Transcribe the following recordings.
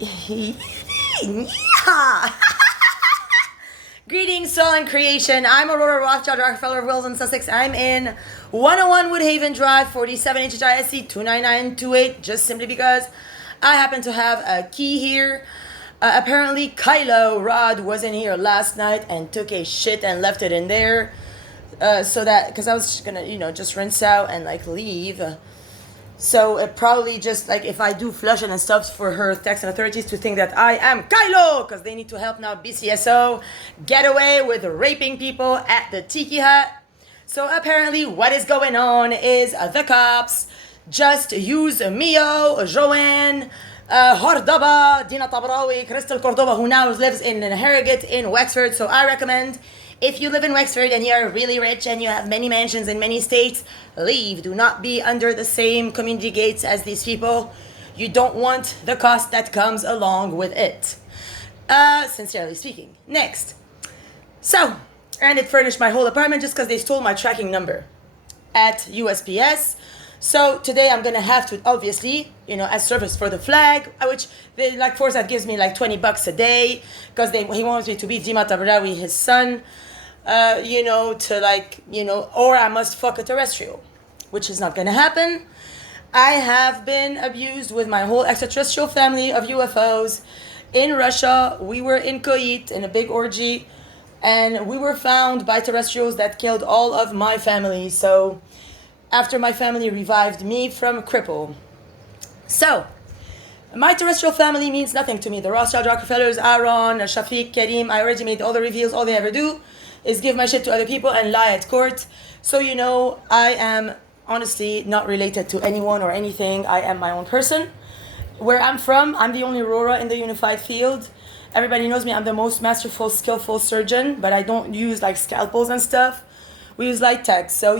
Yeehaw! Greetings, soul and creation. I'm Aurora Rothschild, Rockefeller of Wills in Sussex. I'm in 101 Woodhaven Drive, 47 HHISC 29928, just simply because I happen to have a key here. Apparently, Kylo Rod was in here last night and took a shit and left it in there. So that, because I was just gonna, just rinse out and leave. So it probably just if I do flush it and stuff for her tax and authorities to think that I am Kylo, because they need to help now BCSO get away with raping people at the Tiki Hut. So apparently what is going on is the cops just use Mio, Joanne, Hordaba, Dina Tabrawi, Crystal Cordoba, who now lives in Harrogate in Wexford. So I recommend, if you live in Wexford and you are really rich and you have many mansions in many states, leave. Do not be under the same community gates as these people. You don't want the cost that comes along with it. Sincerely speaking. Next. So, and it furnished my whole apartment just because they stole my tracking number at USPS. So today I'm gonna have to, obviously, as service for the flag, which they Forsyth gives me $20 a day because he wants me to be Dima Tabrawi, his son. Or I must fuck a terrestrial, which is not going to happen. I have been abused with my whole extraterrestrial family of UFOs in Russia. We were in Koit in a big orgy, and we were found by terrestrials that killed all of my family. So after my family revived me from cripple. So my terrestrial family means nothing to me. The Rothschild, Rockefellers, Aaron, Shafiq, Karim, I already made all the reveals. All they ever do is give my shit to other people and lie at court. So I am honestly not related to anyone or anything. I am my own person. Where I'm from, I'm the only Aurora in the unified field. Everybody knows me. I'm the most masterful, skillful surgeon, but I don't use scalpels and stuff. We use light tech. So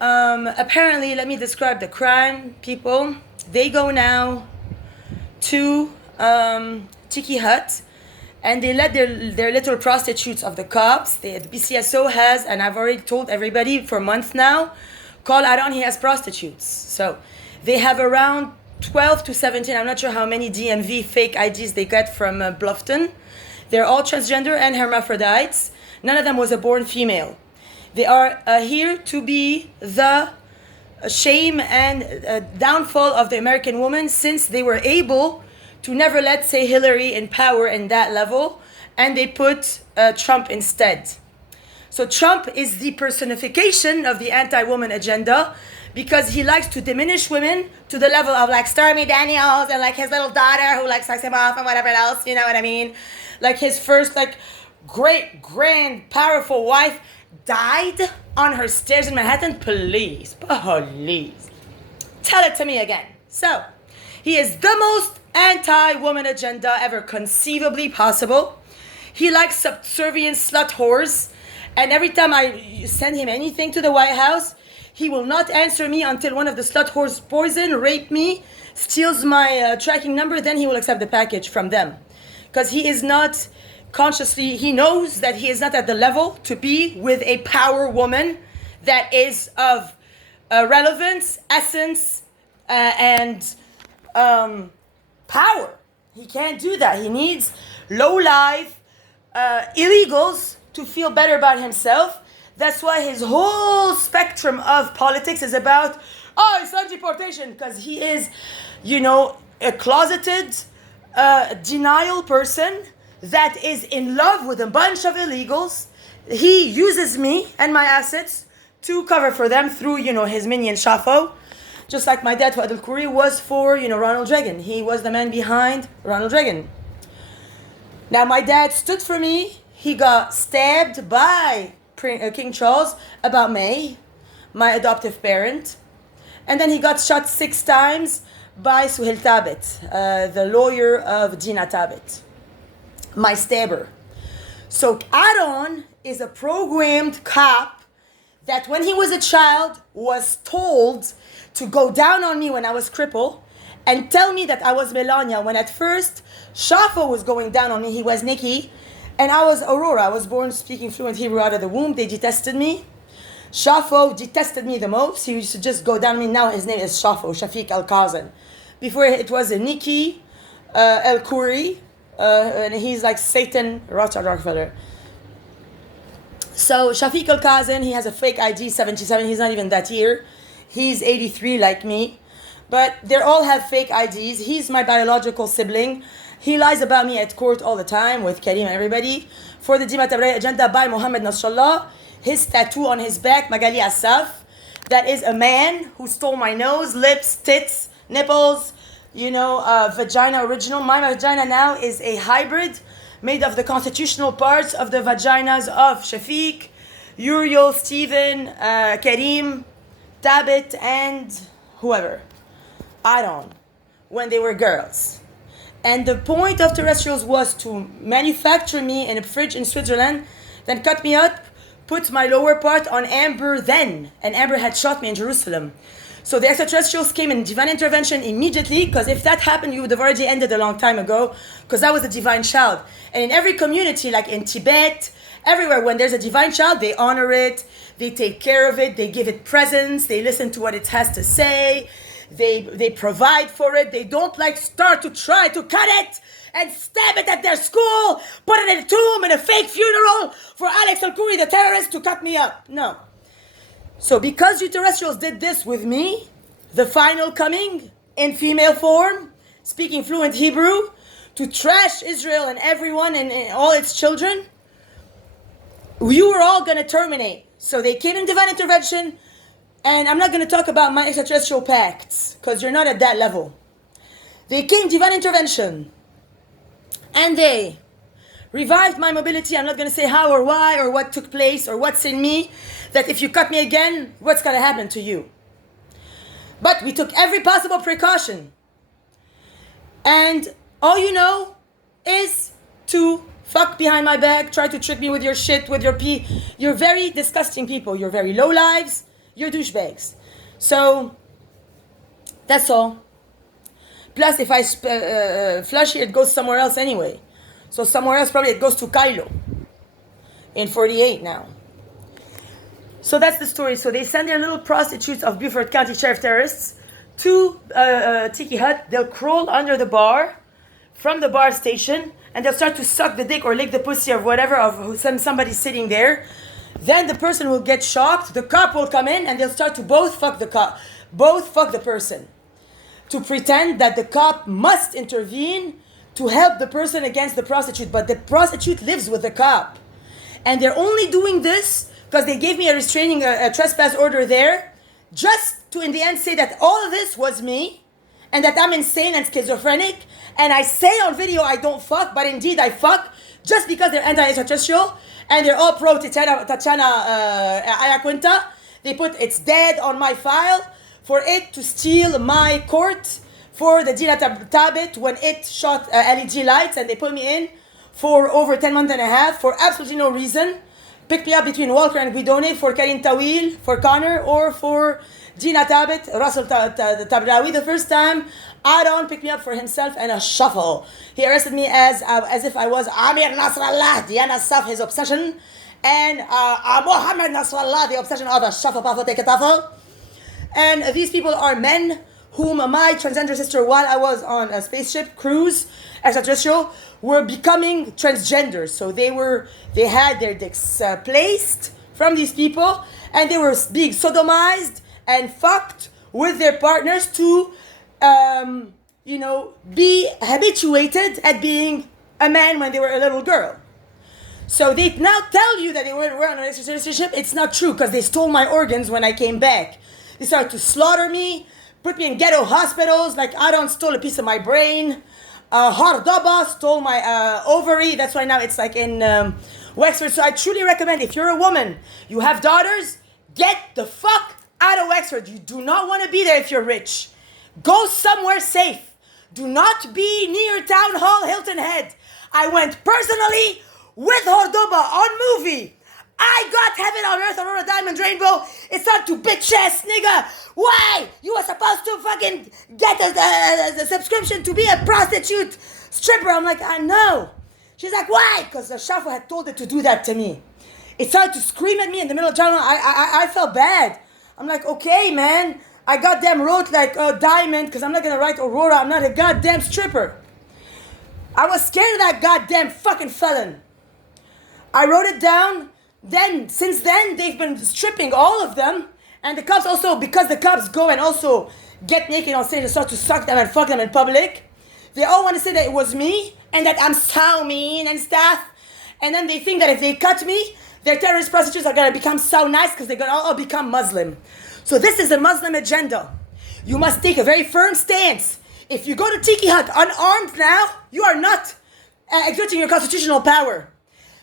apparently, let me describe the crime people. They go now to Tiki Hut, and they let their little prostitutes of the cops. The BCSO has, and I've already told everybody for months now, call Aaron, he has prostitutes. So they have around 12 to 17, I'm not sure how many DMV fake IDs they get from Bluffton. They're all transgender and hermaphrodites. None of them was a born female. They are here to be the shame and downfall of the American woman, since they were able to never let, say, Hillary in power in that level, and they put Trump instead. So Trump is the personification of the anti-woman agenda, because he likes to diminish women to the level of Stormy Daniels and his little daughter who sucks him off and whatever else, you know what I mean? His first great, grand, powerful wife died on her stairs in Manhattan. Please. Tell it to me again. So, he is the most anti-woman agenda ever conceivably possible. He likes subservient slut whores. And every time I send him anything to the White House, he will not answer me until one of the slut whores poison, rape me, steals my tracking number, then he will accept the package from them. Because he is not consciously, he knows that he is not at the level to be with a power woman that is of relevance, essence, and power. He can't do that. He needs low-life illegals to feel better about himself. That's why his whole spectrum of politics is about, it's not deportation, because he is, a closeted denial person that is in love with a bunch of illegals. He uses me and my assets to cover for them through, his minion Shafo. Just like my dad, Fuad al-Khoury, was for, Ronald Reagan. He was the man behind Ronald Reagan. Now, my dad stood for me. He got stabbed by King Charles about May, my adoptive parent. And then he got shot 6 times by Suhail Thabit, the lawyer of Dina Thabit, my stabber. So Aaron is a programmed cop that when he was a child was told to go down on me when I was crippled and tell me that I was Melania, when at first Shafo was going down on me. He was Nikki and I was Aurora. I was born speaking fluent Hebrew out of the womb. They detested me. Shafo detested me the most. He used to just go down on me. Now his name is Shafo, Shafiq Al-Kazan. Before it was a Nikki, El Khoury, and he's like Satan Rothschild Rockefeller. So Shafiq Al Kazan, he has a fake ID, 77. He's not even that year. He's 83 like me. But they all have fake IDs. He's my biological sibling. He lies about me at court all the time with Karim and everybody. For the Dima Tabraya agenda by Mohammed Nasrallah, his tattoo on his back, Magali Asaf, that is a man who stole my nose, lips, tits, nipples, vagina original. My vagina now is a hybrid made of the constitutional parts of the vaginas of Shafiq, Uriel, Stephen, Karim, Tabit, and whoever. Aaron, when they were girls. And the point of terrestrials was to manufacture me in a fridge in Switzerland, then cut me up, put my lower part on Amber then. And Amber had shot me in Jerusalem. So the extraterrestrials came in divine intervention immediately, because if that happened, you would have already ended a long time ago, because that was a divine child. And in every community, like in Tibet, everywhere, when there's a divine child, they honor it, they take care of it, they give it presents, they listen to what it has to say, they provide for it, they don't start to try to cut it and stab it at their school, put it in a tomb, in a fake funeral for Alex Al Khoury, the terrorist, to cut me up. No. So because you terrestrials did this with me, the final coming in female form, speaking fluent Hebrew, to trash Israel and everyone and all its children, you were all going to terminate. So they came in divine intervention, and I'm not going to talk about my extraterrestrial pacts, because you're not at that level. They came divine intervention, and they revived my mobility. I'm not going to say how or why or what took place or what's in me, that if you cut me again, what's going to happen to you. But we took every possible precaution. And all you know is to fuck behind my back, try to trick me with your shit, with your pee. You're very disgusting people. You're very low lives. You're douchebags. So, that's all. Plus, if I flush here, it goes somewhere else anyway. So somewhere else, probably it goes to Kailo. In 48 now. So that's the story. So they send their little prostitutes of Beaufort County Sheriff terrorists to Tiki Hut. They'll crawl under the bar, from the bar station, and they'll start to suck the dick or lick the pussy or whatever of somebody sitting there. Then the person will get shocked. The cop will come in, and they'll start to both fuck the person, to pretend that the cop must intervene to help the person against the prostitute. But the prostitute lives with the cop, and they're only doing this because they gave me a restraining, a trespass order there, just to in the end say that all of this was me, and that I'm insane and schizophrenic, and I say on video I don't fuck, but indeed I fuck, just because they're anti-extraterrestrial, and they're all pro Tatiana Ayacuinta. They put it's dead on my file for it to steal my court for the Dina Tabit when it shot LED lights, and they put me in for over 10 months and a half for absolutely no reason. Picked me up between Walker and Guidone for Karim Tawil, for Connor, or for Dina Tabit, Russell Tabrawi the first time. Aaron picked me up for himself and a shuffle. He arrested me as if I was Amir Nasrallah, Diana Saf, his obsession, and Mohammed Nasrallah, the obsession of a shuffle, pafo, and these people are men whom my transgender sister, while I was on a spaceship cruise, extraterrestrial, were becoming transgenders. So they had their dicks placed from these people, and they were being sodomized and fucked with their partners to, be habituated at being a man when they were a little girl. So they now tell you that they were on an extraterrestrial ship. It's not true, because they stole my organs when I came back. They started to slaughter me, put me in ghetto hospitals, like Aaron stole a piece of my brain. Hardaba stole my ovary. That's why now it's like in Wexford. So I truly recommend, if you're a woman, you have daughters, get the fuck out of Wexford. You do not want to be there if you're rich. Go somewhere safe. Do not be near Town Hall, Hilton Head. I went personally with Hordoba on movie. I got Heaven on Earth, Aurora Diamond Rainbow. It's not to bitch ass nigga. Why? You were supposed to fucking get the subscription to be a prostitute stripper. I'm like, I know. She's like, why? Because the shuffle had told her to do that to me. It started to scream at me in the middle of the channel. I felt bad. I'm like, okay, man. I goddamn wrote like Diamond, because I'm not going to write Aurora. I'm not a goddamn stripper. I was scared of that goddamn fucking felon. I wrote it down. Then, since then, they've been stripping all of them. And the cops also, because the cops go and also get naked on stage and start to suck them and fuck them in public, they all want to say that it was me and that I'm so mean and stuff. And then they think that if they cut me, their terrorist prostitutes are going to become so nice because they're going to all become Muslim. So this is the Muslim agenda. You must take a very firm stance. If you go to Tiki Hut unarmed now, you are not exerting your constitutional power.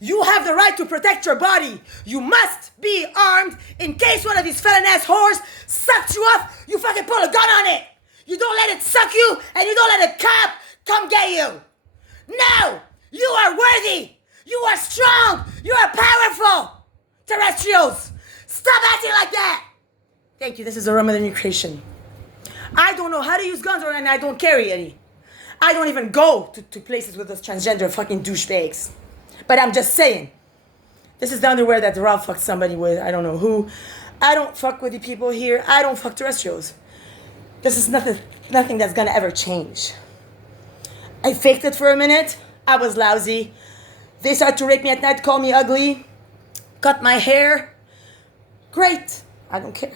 You have the right to protect your body. You must be armed in case one of these felon-ass whores sucks you off. You fucking pull a gun on it. You don't let it suck you, and you don't let a cop come get you. No, you are worthy. You are strong. You are powerful. Terrestrials, stop acting like that. Thank you. This is Aurora the New Creation. I don't know how to use guns, and I don't carry any. I don't even go to places with those transgender fucking douchebags. But I'm just saying, this is the underwear that Rob fucked somebody with. I don't know who. I don't fuck with the people here. I don't fuck terrestrials. This is nothing that's gonna ever change. I faked it for a minute. I was lousy. They started to rape me at night, call me ugly, cut my hair. Great. I don't care.